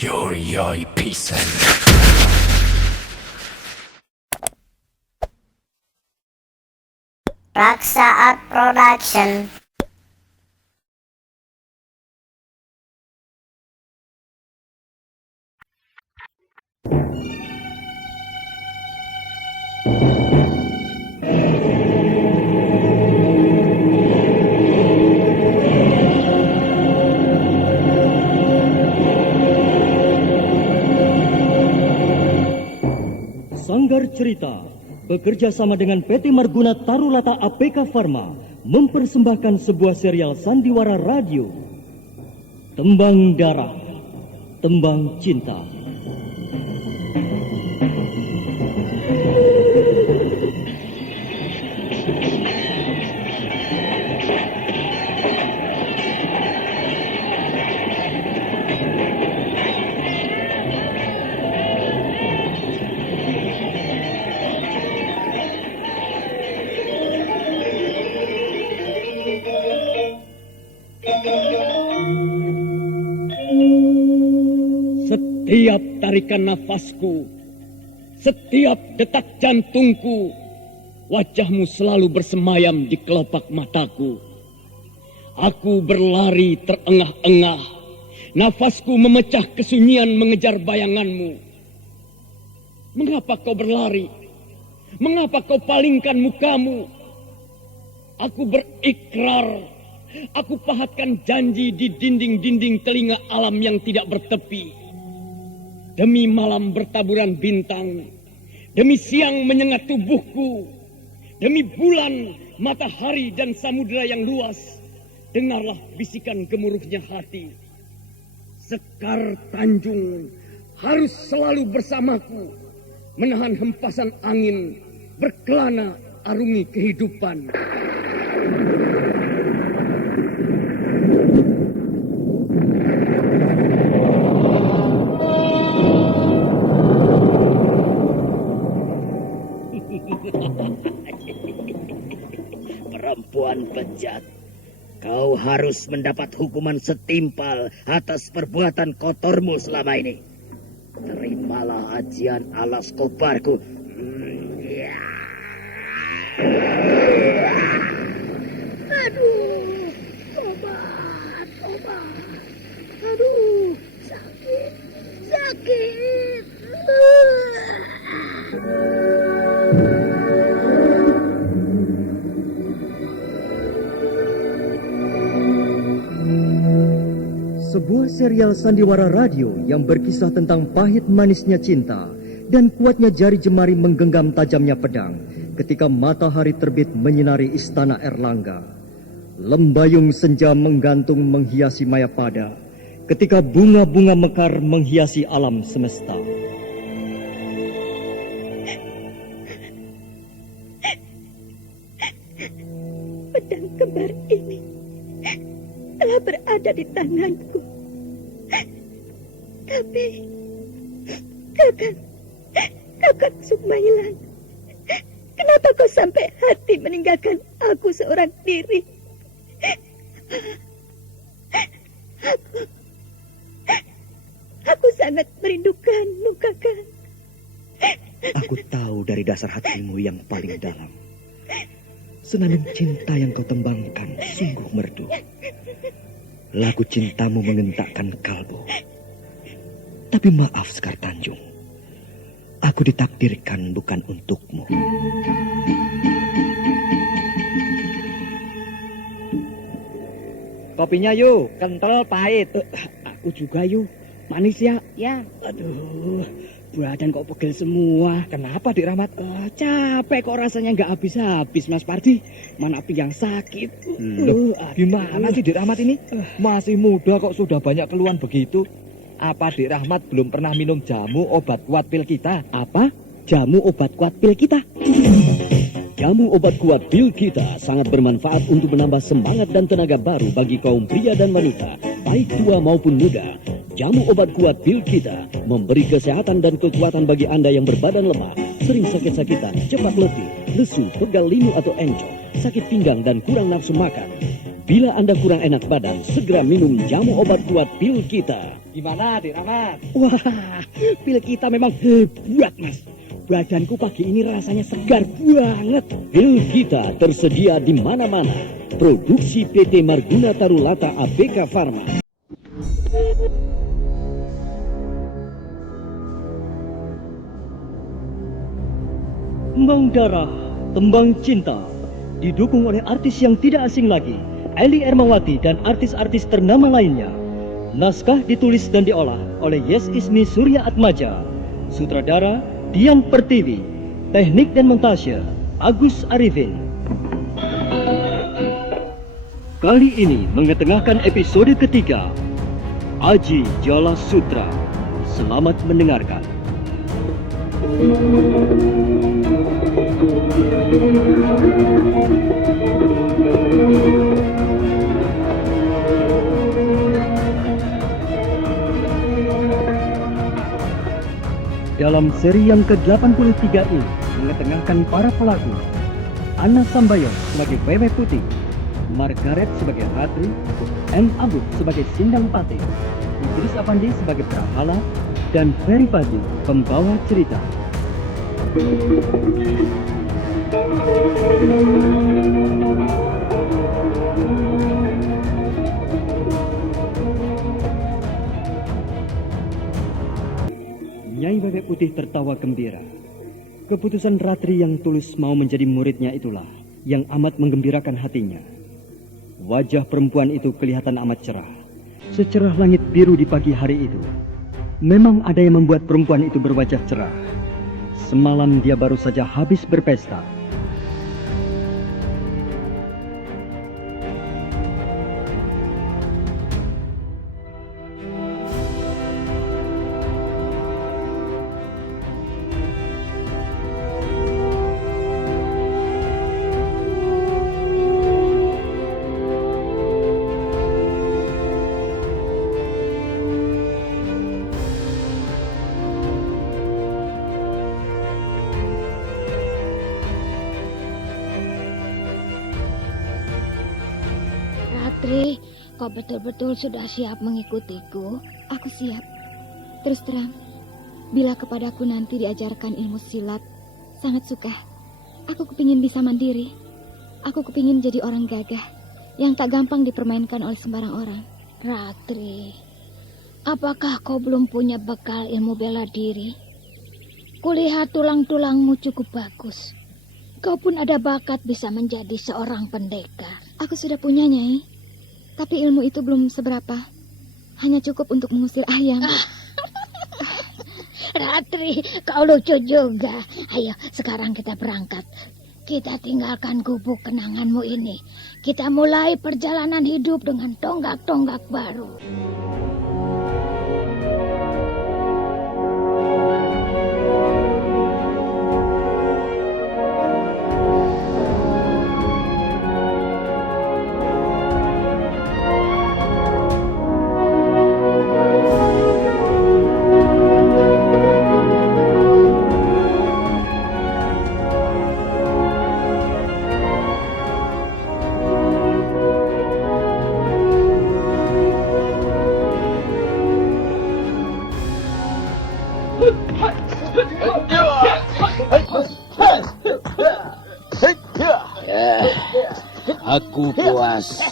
Yoi pisan. Raksa Art Production. Sanggar Cerita bekerja sama dengan PT Marguna Tarulata APK Pharma mempersembahkan sebuah serial sandiwara radio. Tembang Darah, Tembang Cinta. Setiap tarikan nafasku, setiap detak jantungku, wajahmu selalu bersemayam di kelopak mataku. Aku berlari terengah-engah, nafasku memecah kesunyian mengejar bayanganmu. Mengapa kau berlari? Mengapa kau palingkan mukamu? Aku berikrar, aku pahatkan janji di dinding-dinding telinga alam yang tidak bertepi. Demi malam bertaburan bintang, demi siang menyengat tubuhku, demi bulan, matahari dan samudera yang luas, dengarlah bisikan gemuruhnya hati. Sekar Tanjung harus selalu bersamaku, menahan hempasan angin, berkelana arungi kehidupan. Perempuan bejat, kau harus mendapat hukuman setimpal atas perbuatan kotormu selama ini. Terimalah ajian alas kobarku. Aduh, obat. Aduh, sakit. Sebuah serial sandiwara radio yang berkisah tentang pahit manisnya cinta dan kuatnya jari jemari menggenggam tajamnya pedang ketika matahari terbit menyinari istana Erlangga. Lembayung senja menggantung menghiasi Mayapada ketika bunga-bunga mekar menghiasi alam semesta. Pedang kembar ini telah berada di tanganku. Tapi Kakang Sukmailan, kenapa kau sampai hati meninggalkan aku seorang diri? Aku sangat merindukanmu, Kakang. Aku tahu dari dasar hatimu yang paling dalam. Senandung cinta yang kau tembangkan sungguh merdu. Lagu cintamu mengentakkan kalbu. Tapi maaf Sekar Tanjung, aku ditakdirkan bukan untukmu. Kopinya yuk, kental pahit. Aku juga yuk, manis ya. Ya. Aduh, badan kok pegel semua. Kenapa Dik Rahmat? Capek kok rasanya nggak habis-habis Mas Pardi. Mana pinggang sakit. Loh, gimana sih Dik Rahmat ini? Masih muda kok sudah banyak keluhan begitu. Apa Dik Rahmat belum pernah minum jamu obat kuat pil kita? Apa? Jamu obat kuat pil kita? Jamu obat kuat pil kita sangat bermanfaat untuk menambah semangat dan tenaga baru bagi kaum pria dan wanita, baik tua maupun muda. Jamu obat kuat pil kita memberi kesehatan dan kekuatan bagi Anda yang berbadan lemah, sering sakit-sakitan, cepat letih, lesu, pegal linu atau encok, sakit pinggang dan kurang nafsu makan. Bila Anda kurang enak badan, segera minum jamu obat kuat pil kita. Gimana, Dik Rahmat? Wah, pil kita memang hebat, Mas. Badanku pagi ini rasanya segar banget. Pil kita tersedia di mana-mana. Produksi PT Marguna Tarulata ABK Pharma. Tembang Darah, Tembang Cinta, didukung oleh artis yang tidak asing lagi, Eli Ermawati dan artis-artis ternama lainnya. Naskah ditulis dan diolah oleh Yes Ismi Surya Atmaja. Sutradara Dian Pertiwi. Teknik dan montase Agus Arifin. Kali ini mengetengahkan episode ketiga, Aji Jala Sutra. Selamat mendengarkan. Dalam seri yang ke-83 ini mengetengahkan para pelaku. Anna Sambayon sebagai Wewe Putih, Margaret sebagai Ratri, M. Abud sebagai Sindang Pati, Idris Afandi sebagai Prahala, dan Ferry Pati pembawa cerita. Nyai Wewe Putih tertawa gembira. Keputusan Ratri yang tulus mau menjadi muridnya itulah yang amat menggembirakan hatinya. Wajah perempuan itu kelihatan amat cerah, secerah langit biru di pagi hari itu. Memang ada yang membuat perempuan itu berwajah cerah. Semalam dia baru saja habis berpesta. Ratri, kau betul-betul sudah siap mengikutiku? Aku siap. Terus terang, bila kepadaku nanti diajarkan ilmu silat, sangat suka. Aku kepingin bisa mandiri. Aku kepingin jadi orang gagah yang tak gampang dipermainkan oleh sembarang orang. Ratri, apakah kau belum punya bekal ilmu bela diri? Kulihat tulang-tulangmu cukup bagus. Kau pun ada bakat bisa menjadi seorang pendekar. Aku sudah punya, Nyai. Tapi ilmu itu belum seberapa. Hanya cukup untuk mengusir ayam. Ratri, kau lucu juga. Ayo, sekarang kita berangkat. Kita tinggalkan gubuk kenanganmu ini. Kita mulai perjalanan hidup dengan tonggak-tonggak baru. Aku puas.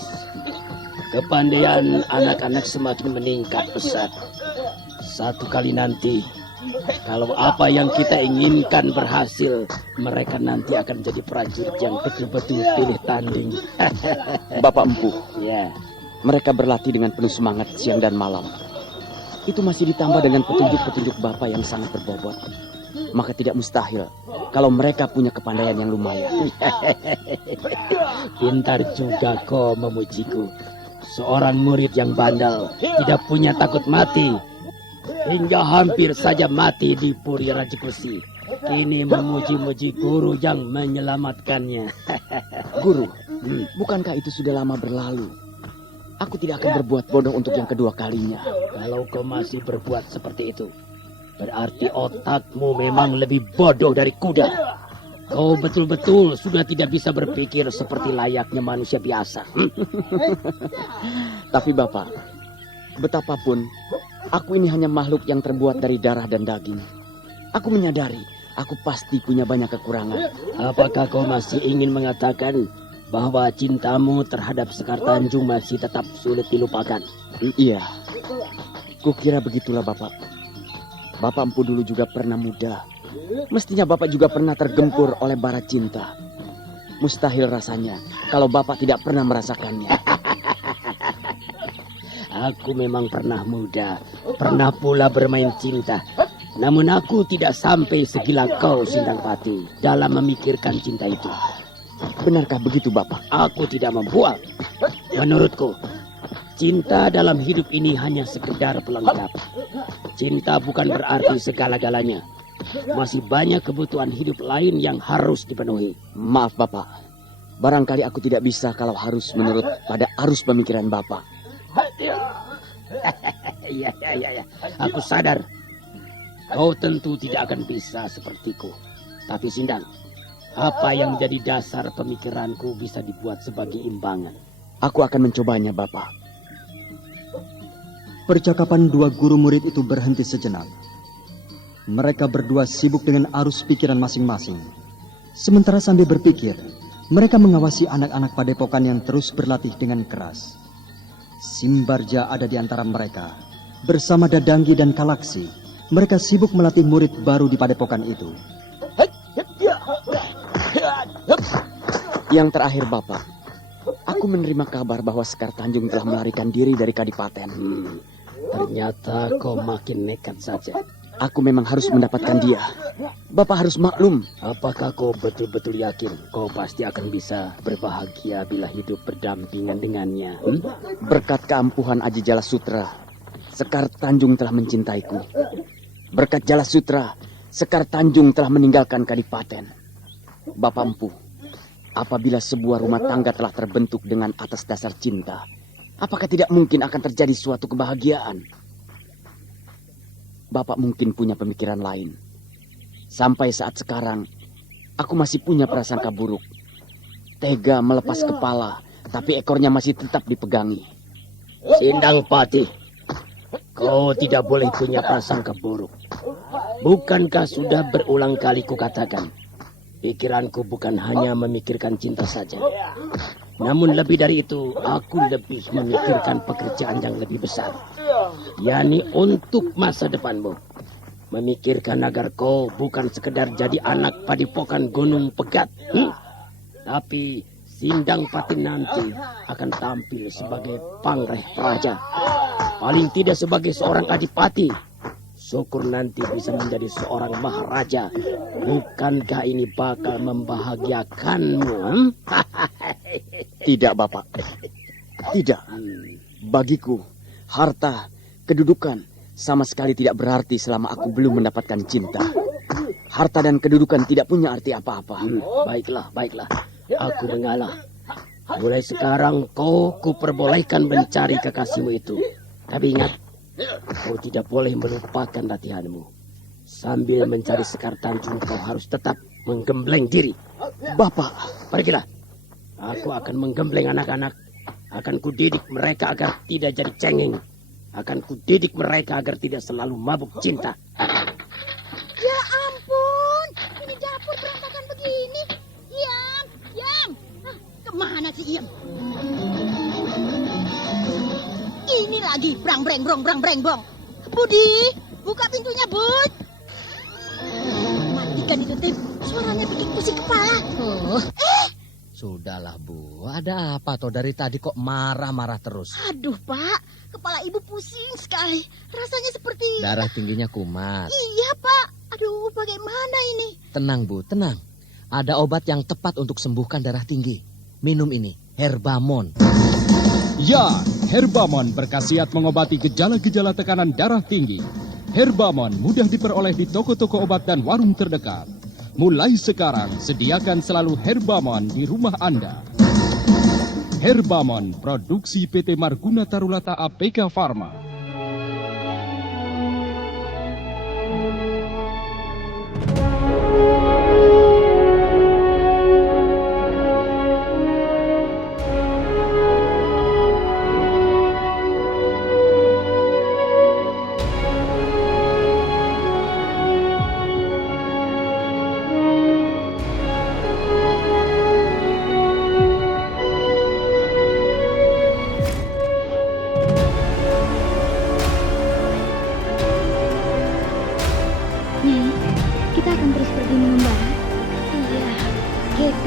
Kepandaian anak-anak semakin meningkat pesat. Satu kali nanti, kalau apa yang kita inginkan berhasil, mereka nanti akan jadi prajurit yang betul-betul pilih tanding. Bapak Empu, Ya, mereka berlatih dengan penuh semangat siang dan malam. Itu masih ditambah dengan petunjuk-petunjuk Bapak yang sangat berbobot. Maka tidak mustahil kalau mereka punya kepandaian yang lumayan. pintar juga kau memujiku. Seorang murid yang bandel, tidak punya takut mati. Hingga hampir saja mati di Puri Rajikusi. Kini memuji-muji guru yang menyelamatkannya. Guru, bukankah itu sudah lama berlalu? Aku tidak akan berbuat bodoh untuk yang kedua kalinya. Kalau kau masih berbuat seperti itu, berarti otakmu memang lebih bodoh dari kuda. Kau betul-betul sudah tidak bisa berpikir seperti layaknya manusia biasa. Tapi Bapak, betapapun aku ini hanya makhluk yang terbuat dari darah dan daging. Aku menyadari aku pasti punya banyak kekurangan. Apakah kau masih ingin mengatakan bahwa cintamu terhadap Sekar Tanjung masih tetap sulit dilupakan? Iya, kukira begitulah Bapak. Bapak Empu dulu juga pernah muda. Mestinya Bapak juga pernah tergempur oleh bara cinta. Mustahil rasanya kalau Bapak tidak pernah merasakannya. Aku memang pernah muda, pernah pula bermain cinta. Namun aku tidak sampai segila kau, Sindang Pati, dalam memikirkan cinta itu. Benarkah begitu Bapak? Aku tidak membual. Menurutku, cinta dalam hidup ini hanya sekedar pelengkap. Cinta bukan berarti segala-galanya. Masih banyak kebutuhan hidup lain yang harus dipenuhi. Maaf Bapak, barangkali aku tidak bisa kalau harus menurut pada arus pemikiran Bapak. Ya. Aku sadar. Kau tentu tidak akan bisa sepertiku. Tapi Sindang, apa yang menjadi dasar pemikiranku bisa dibuat sebagai imbangan. Aku akan mencobanya Bapak. Percakapan dua guru murid itu berhenti sejenak. Mereka berdua sibuk dengan arus pikiran masing-masing. Sementara sambil berpikir, mereka mengawasi anak-anak padepokan yang terus berlatih dengan keras. Simbarja ada di antara mereka. Bersama Dadanggi dan Kalaksi, mereka sibuk melatih murid baru di padepokan itu. Yang terakhir Bapak, aku menerima kabar bahwa Sekar Tanjung telah melarikan diri dari Kadipaten. Ternyata kau makin nekat saja. Aku memang harus mendapatkan dia. Bapak harus maklum. Apakah kau betul-betul yakin kau pasti akan bisa berbahagia bila hidup berdampingan dengannya? Berkat keampuhan Aji Jalasutra, Sekar Tanjung telah mencintaiku. Berkat Jalasutra, Sekar Tanjung telah meninggalkan Kadipaten. Bapak Empu, apabila sebuah rumah tangga telah terbentuk dengan atas dasar cinta, apakah tidak mungkin akan terjadi suatu kebahagiaan? Bapak mungkin punya pemikiran lain. Sampai saat sekarang, aku masih punya prasangka buruk. Tega melepas kepala, tapi ekornya masih tetap dipegangi. Sindang Pati, kau tidak boleh punya prasangka buruk. Bukankah sudah berulang kali kukatakan, pikiranku bukan hanya memikirkan cinta saja. Namun lebih dari itu, aku lebih memikirkan pekerjaan yang lebih besar. yakni untuk masa depanmu. Memikirkan agar kau bukan sekedar jadi anak padepokan Gunung Pegat. Tapi Sindang Pati nanti akan tampil sebagai pangreh praja. Paling tidak sebagai seorang adipati. Syukur nanti bisa menjadi seorang maharaja. Bukankah ini bakal membahagiakanmu? Tidak, Bapak. Tidak. Bagiku, harta, kedudukan sama sekali tidak berarti selama aku belum mendapatkan cinta. Harta dan kedudukan tidak punya arti apa-apa. Baiklah. Aku mengalah. Mulai sekarang kau kuperbolehkan mencari kekasihmu itu. Tapi ingat, kau tidak boleh melupakan latihanmu. Sambil mencari Sekar Tanjung, kau harus tetap menggembleng diri. Bapak, pergilah. Aku akan menggembleng anak-anak. Akan kudidik mereka agar tidak jadi cengeng. Akan kudidik mereka agar tidak selalu mabuk cinta. Ya ampun, ini dapur berantakan begini. Yam. Kemana si Iem? Ini lagi brang breng bong. Budi, buka pintunya, Bud. Matikan itu, Tim. Suaranya bikin pusing kepala. Sudahlah, Bu. Ada apa toh dari tadi kok marah-marah terus? Aduh, Pak. Kepala Ibu pusing sekali. Rasanya seperti... Darah tingginya kumat. Iya, Pak. Aduh, bagaimana ini? Tenang, Bu. Tenang. Ada obat yang tepat untuk sembuhkan darah tinggi. Minum ini. Herbamon. Ya, Herbamon berkhasiat mengobati gejala-gejala tekanan darah tinggi. Herbamon mudah diperoleh di toko-toko obat dan warung terdekat. Mulai sekarang, sediakan selalu Herbamon di rumah Anda. Herbamon, produksi PT Marguna Tarulata APK Pharma.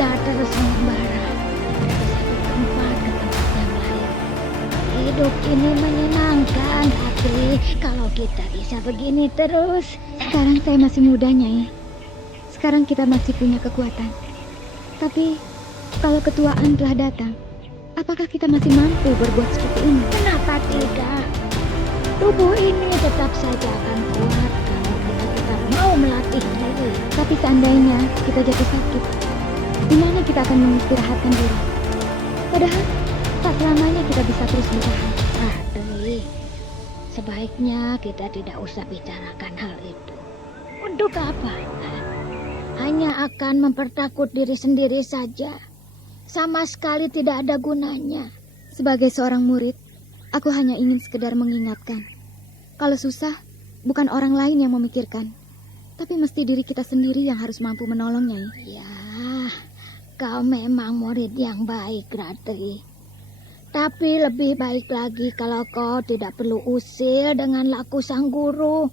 Tidak terus mengembara dari satu tempat ke tempat yang lain. Hidup ini menyenangkan, Ratri. Kalau kita bisa begini terus. Sekarang saya masih muda, Nyai. Sekarang kita masih punya kekuatan. Tapi kalau ketuaan telah datang, apakah kita masih mampu berbuat seperti ini? Kenapa tidak? Tubuh ini tetap saja akan kuat kalau kita tetap mau melatih diri. Tapi seandainya kita jatuh sakit, di mana kita akan mengistirahatkan diri? Padahal tak selamanya kita bisa terus berusaha. Ratri, sebaiknya kita tidak usah bicarakan hal itu. Untuk apa? Hanya akan mempertakut diri sendiri saja. Sama sekali tidak ada gunanya. Sebagai seorang murid, aku hanya ingin sekedar mengingatkan. Kalau susah, bukan orang lain yang memikirkan, tapi mesti diri kita sendiri yang harus mampu menolongnya. Ya, kau memang murid yang baik, Ratri. Tapi lebih baik lagi kalau kau tidak perlu usil dengan laku sang guru.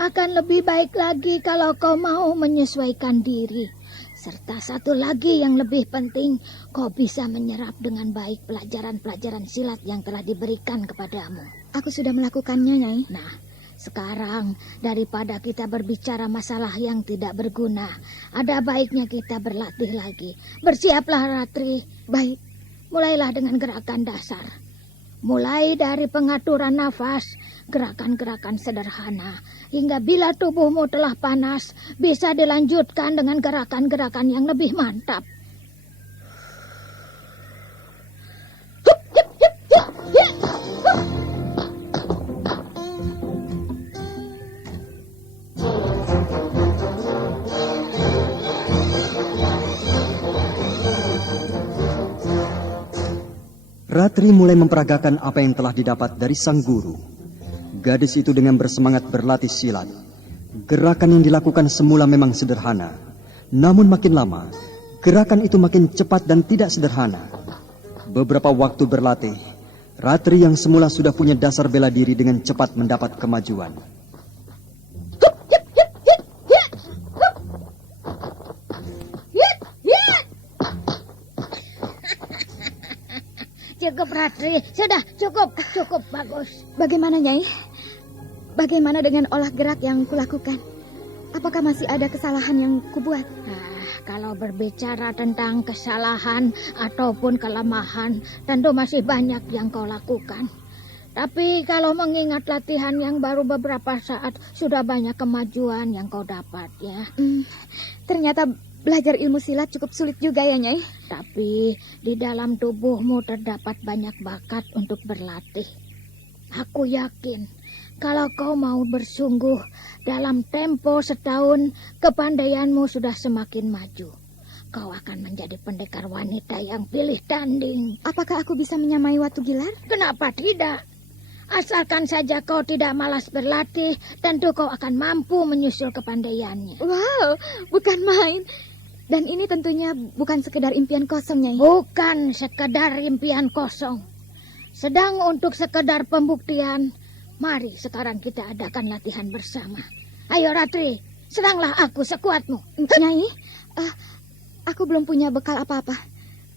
Akan lebih baik lagi kalau kau mau menyesuaikan diri. Serta satu lagi yang lebih penting, kau bisa menyerap dengan baik pelajaran-pelajaran silat yang telah diberikan kepadamu. Aku sudah melakukannya, Nyai. Nah, sekarang daripada kita berbicara masalah yang tidak berguna, ada baiknya kita berlatih lagi. Bersiaplah, Ratri. Baik. Mulailah dengan gerakan dasar. Mulai dari pengaturan nafas, gerakan-gerakan sederhana, hingga bila tubuhmu telah panas, bisa dilanjutkan dengan gerakan-gerakan yang lebih mantap. Ratri mulai memperagakan apa yang telah didapat dari sang guru. Gadis itu dengan bersemangat berlatih silat. Gerakan yang dilakukan semula memang sederhana. Namun makin lama, gerakan itu makin cepat dan tidak sederhana. Beberapa waktu berlatih, Ratri yang semula sudah punya dasar bela diri dengan cepat mendapat kemajuan. Cukup, Ratri. Sudah, cukup, bagus. Bagaimana, Nyai? Bagaimana dengan olah gerak yang kulakukan? Apakah masih ada kesalahan yang kubuat? Kalau berbicara tentang kesalahan ataupun kelemahan, tentu masih banyak yang kau lakukan. Tapi kalau mengingat latihan yang baru beberapa saat, sudah banyak kemajuan yang kau dapat, ya. Ternyata belajar ilmu silat cukup sulit juga ya, Nyai. Tapi di dalam tubuhmu terdapat banyak bakat untuk berlatih. Aku yakin kalau kau mau bersungguh, dalam tempo setahun kepandaianmu sudah semakin maju. Kau akan menjadi pendekar wanita yang pilih tanding. Apakah aku bisa menyamai Watu Gilar? Kenapa tidak? Asalkan saja kau tidak malas berlatih, tentu kau akan mampu menyusul kepandaiannya. Wow, bukan main. Dan ini tentunya bukan sekedar impian kosong, Nyai. Bukan sekedar impian kosong. Sedang untuk sekedar pembuktian, mari sekarang kita adakan latihan bersama. Ayo, Ratri, seranglah aku sekuatmu. Nyai, aku belum punya bekal apa-apa.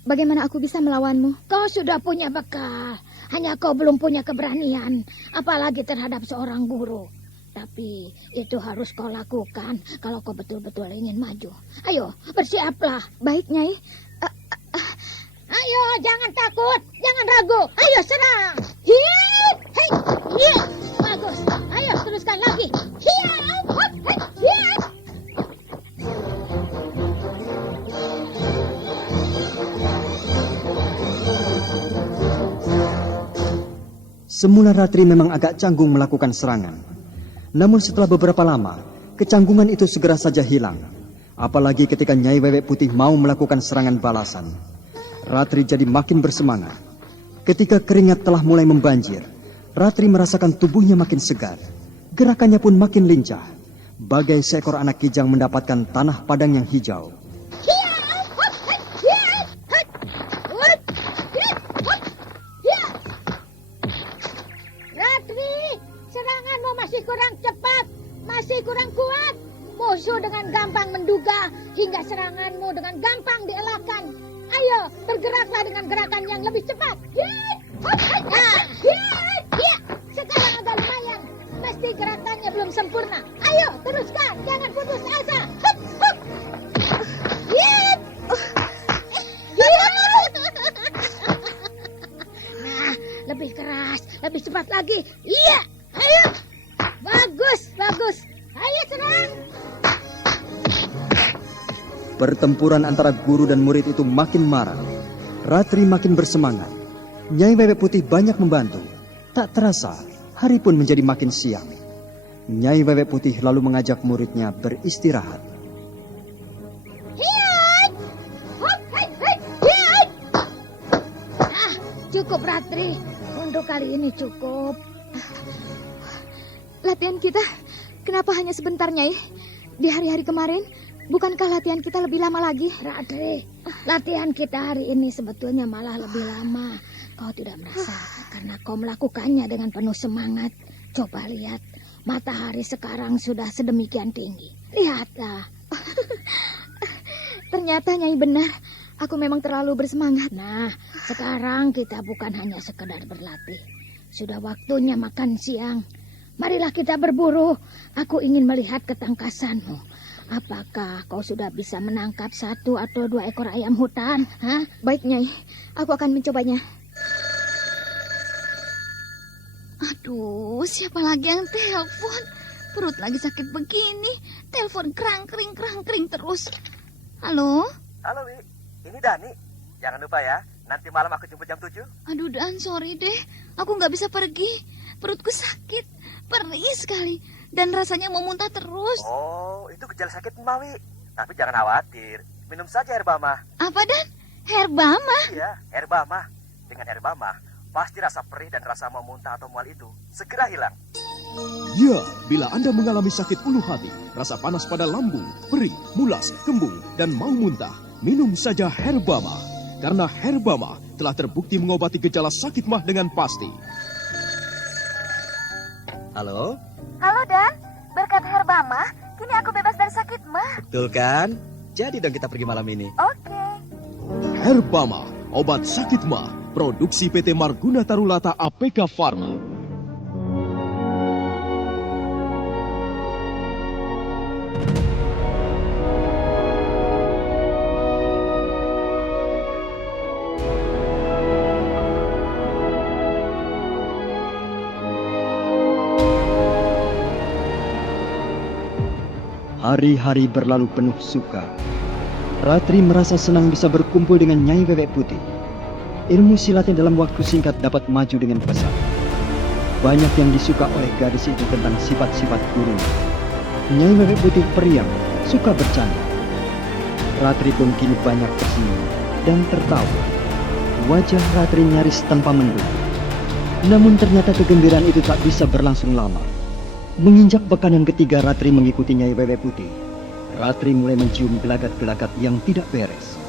Bagaimana aku bisa melawanmu? Kau sudah punya bekal, hanya kau belum punya keberanian, apalagi terhadap seorang guru. Tapi itu harus kau lakukan kalau kau betul-betul ingin maju. Ayo, bersiaplah. Baik, Nyai. Ayo, jangan takut, jangan ragu. Ayo, serang. Hit, hei, hit. Bagus. Ayo, teruskan lagi. Hit, hop, hei, hit. Semula Ratri memang agak canggung melakukan serangan. Namun setelah beberapa lama, kecanggungan itu segera saja hilang. Apalagi ketika Nyai Wewek Putih mau melakukan serangan balasan. Ratri jadi makin bersemangat. Ketika keringat telah mulai membanjir, Ratri merasakan tubuhnya makin segar. Gerakannya pun makin lincah. Bagai seekor anak kijang mendapatkan tanah padang yang hijau. Ratri, seranganmu masih kurang cepat, masih kurang kuat. Musuh dengan gampang menduga hingga seranganmu dengan gampang dielakkan. Ayo, bergeraklah dengan gerakan yang lebih cepat. Sekarang agak lumayan. Mesti gerakannya belum sempurna. Ayo, teruskan. Jangan putus asa. Nah, lebih keras, lebih cepat lagi. Iya, ayo. Bagus, bagus. Ayo serang. Pertempuran antara guru dan murid itu makin marah. Ratri makin bersemangat. Nyai Wewe Putih banyak membantu. Tak terasa, hari pun menjadi makin siang. Nyai Wewe Putih lalu mengajak muridnya beristirahat. Cukup, Ratri. Untuk kali ini cukup. Latihan kita kenapa hanya sebentar, Nyai? Di hari-hari kemarin, bukankah latihan kita lebih lama lagi? Ratri, latihan kita hari ini sebetulnya malah lebih lama. Kau tidak merasa karena kau melakukannya dengan penuh semangat. Coba lihat, matahari sekarang sudah sedemikian tinggi. Lihatlah. Ternyata Nyai benar. Aku memang terlalu bersemangat. Nah, sekarang kita bukan hanya sekedar berlatih. Sudah waktunya makan siang. Marilah kita berburu. Aku ingin melihat ketangkasanmu. Apakah kau sudah bisa menangkap 1 atau 2 ekor ayam hutan? Hah? Baik, Nyai. Aku akan mencobanya. Aduh, siapa lagi yang telepon? Perut lagi sakit begini. Telepon kerang-kering terus. Halo? Halo, Wi. Ini Dani. Jangan lupa ya, nanti malam aku jemput jam 7. Aduh, Dan, sorry deh. Aku nggak bisa pergi. Perutku sakit. Perih sekali. Dan rasanya mau muntah terus. Oh, itu gejala sakit Mawi. Tapi jangan khawatir. Minum saja Herbama. Apa, Dan? Herbama? Iya, Herbama. Dengan Herbama, pasti rasa perih dan rasa mau muntah atau mual itu segera hilang. Ya, bila Anda mengalami sakit ulu hati, rasa panas pada lambung, perih, mulas, kembung, dan mau muntah, minum saja Herbama. Karena Herbama telah terbukti mengobati gejala sakit mah dengan pasti. Halo? Halo, Dan. Berkat Herbama, kini aku bebas dari sakit mah. Betul kan? Jadi dong kita pergi malam ini. Oke. Herbama, obat sakit mah, produksi PT Marguna Tarulata APK Pharma. Hari-hari berlalu penuh suka. Ratri merasa senang bisa berkumpul dengan Nyai Wewe Putih. Ilmu silatnya dalam waktu singkat dapat maju dengan pesat. Banyak yang disuka oleh gadis itu tentang sifat-sifat gurunya. Nyai Wewe Putih periang, suka bercanda. Ratri pun kini banyak tersenyum dan tertawa. Wajah Ratri nyaris tanpa mendung. Namun ternyata kegembiraan itu tak bisa berlangsung lama. Menginjak pekan yang ketiga Ratri mengikuti Nyai Wewe Putih. Ratri mulai mencium gelagat-gelagat yang tidak beres.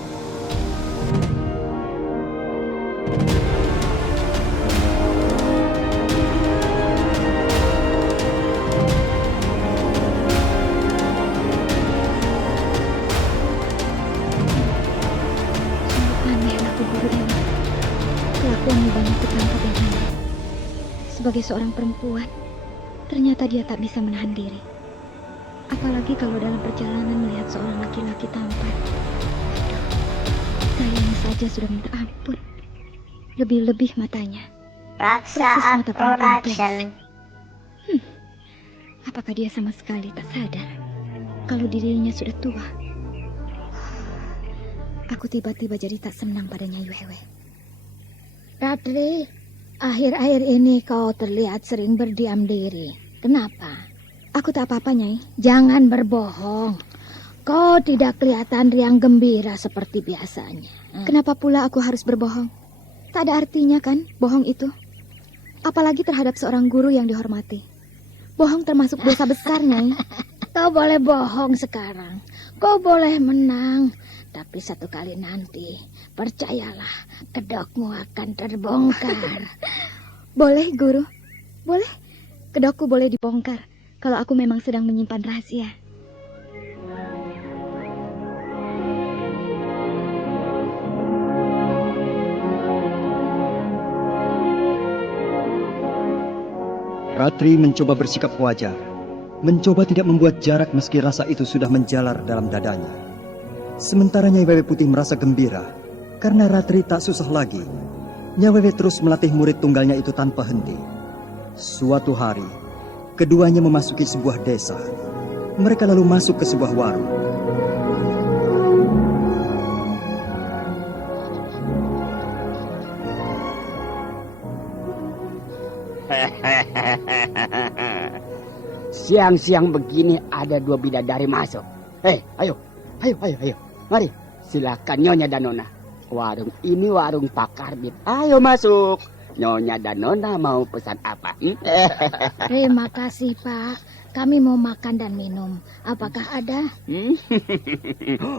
Aneh aku guru ini. Kelakuannya banyak tertangkap yang aneh. Sebagai seorang perempuan, ternyata dia tak bisa menahan diri. Apalagi kalau dalam perjalanan melihat seorang laki-laki tampan. Aduh, sayangnya saja sudah minta ampun. Lebih-lebih matanya. Raksaat Persis mata perempuan Production. Apakah dia sama sekali tak sadar kalau dirinya sudah tua? Aku tiba-tiba jadi tak senang pada Nyai Wewe. Ratri, akhir-akhir ini kau terlihat sering berdiam diri. Kenapa? Aku tak apa-apa, Nyai. Jangan berbohong. Kau tidak kelihatan riang gembira seperti biasanya. Kenapa pula aku harus berbohong? Tak ada artinya kan bohong itu. Apalagi terhadap seorang guru yang dihormati. Bohong termasuk dosa besar, Nyai. Kau boleh bohong sekarang. Kau boleh menang. Tapi satu kali nanti, percayalah, kedokmu akan terbongkar. Boleh, Guru. Boleh. Kedokku boleh dibongkar kalau aku memang sedang menyimpan rahasia. Ratri mencoba bersikap wajar, mencoba tidak membuat jarak meski rasa itu sudah menjalar dalam dadanya. Sementara Nyai Wewe Putih merasa gembira karena Ratri tak susah lagi. Nyai Wewe terus melatih murid tunggalnya itu tanpa henti. Suatu hari, keduanya memasuki sebuah desa. Mereka lalu masuk ke sebuah warung. Siang-siang begini ada 2 bidadari masuk. Ayo. Mari, silakan Nyonya dan Nona. Warung ini warung Pak Karbit. Ayo masuk. Nyonya dan Nona mau pesan apa? Terima kasih, Pak. Kami mau makan dan minum. Apakah ada?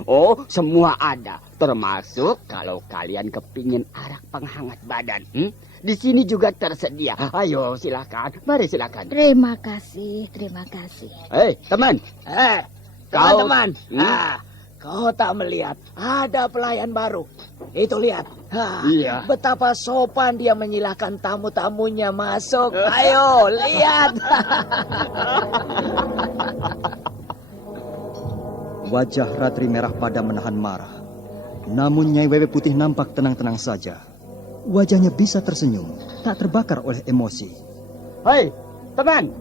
Oh, semua ada. Termasuk kalau kalian kepingin arak penghangat badan. Di sini juga tersedia. Ayo, silakan. Mari silakan. Terima kasih, terima kasih. Teman. Kau teman. Kau tak melihat ada pelayan baru. Itu lihat. Iya. Betapa sopan dia menyilahkan tamu-tamunya masuk. Ayo, lihat. Wajah Ratri merah padam menahan marah. Namun Nyai Wewe Putih nampak tenang-tenang saja. Wajahnya bisa tersenyum, tak terbakar oleh emosi. Hei, teman.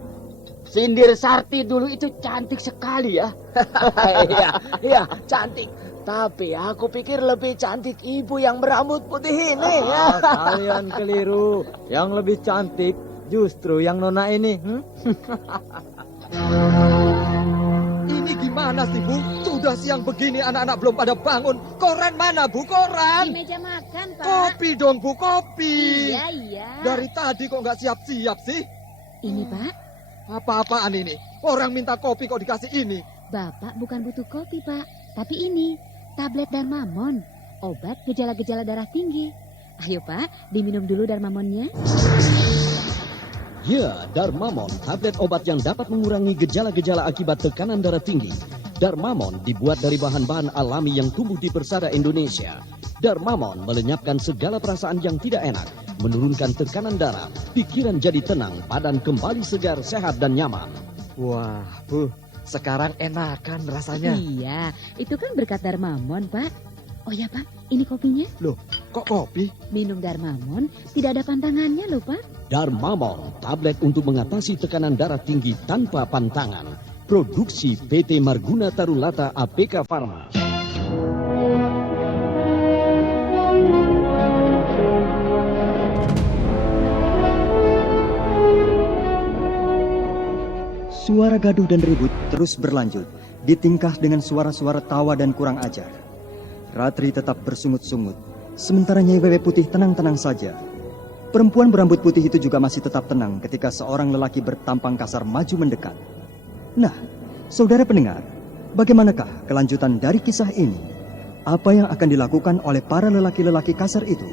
Sindir Sarti dulu itu cantik sekali ya. Iya, cantik. Tapi aku pikir lebih cantik ibu yang berambut putih ini. Kalian keliru. Yang lebih cantik justru yang Nona ini. Ini gimana sih, Bu? Sudah siang begini anak-anak belum pada bangun. Koran mana, Bu? Koran? Di meja makan, Pak. Kopi dong, Bu, kopi. Iya. Dari tadi kok nggak siap-siap sih? Ini, Pak. Apa-apaan ini? Orang minta kopi kok dikasih ini? Bapak bukan butuh kopi, Pak. Tapi ini, tablet Darmamon. Obat gejala-gejala darah tinggi. Ayo, Pak, diminum dulu Darmamonnya. Ya, Darmamon, tablet obat yang dapat mengurangi gejala-gejala akibat tekanan darah tinggi. Darmamon dibuat dari bahan-bahan alami yang tumbuh di persada Indonesia. Darmamon melenyapkan segala perasaan yang tidak enak, menurunkan tekanan darah, pikiran jadi tenang, badan kembali segar, sehat dan nyaman. Wah, Bu, sekarang enakan rasanya. Iya, itu kan berkat Darmamon, Pak. Oh ya, Pak, ini kopinya. Loh, kok kopi? Minum Darmamon tidak ada pantangannya loh, Pak. Darmamon, tablet untuk mengatasi tekanan darah tinggi tanpa pantangan. Produksi PT Marguna Tarulata APK Pharma. Suara gaduh dan ribut terus berlanjut, ditingkah dengan suara-suara tawa dan kurang ajar. Ratri tetap bersungut-sungut, sementara Nyai Wewe Putih tenang-tenang saja. Perempuan berambut putih itu juga masih tetap tenang ketika seorang lelaki bertampang kasar maju mendekat. Nah, saudara pendengar, bagaimanakah kelanjutan dari kisah ini? Apa yang akan dilakukan oleh para lelaki-lelaki kasar itu?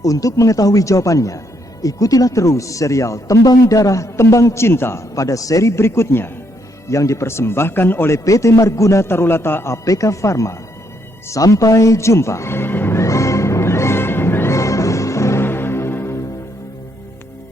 Untuk mengetahui jawabannya, ikutilah terus serial Tembang Darah, Tembang Cinta pada seri berikutnya yang dipersembahkan oleh PT Marguna Tarulata APK Pharma. Sampai jumpa.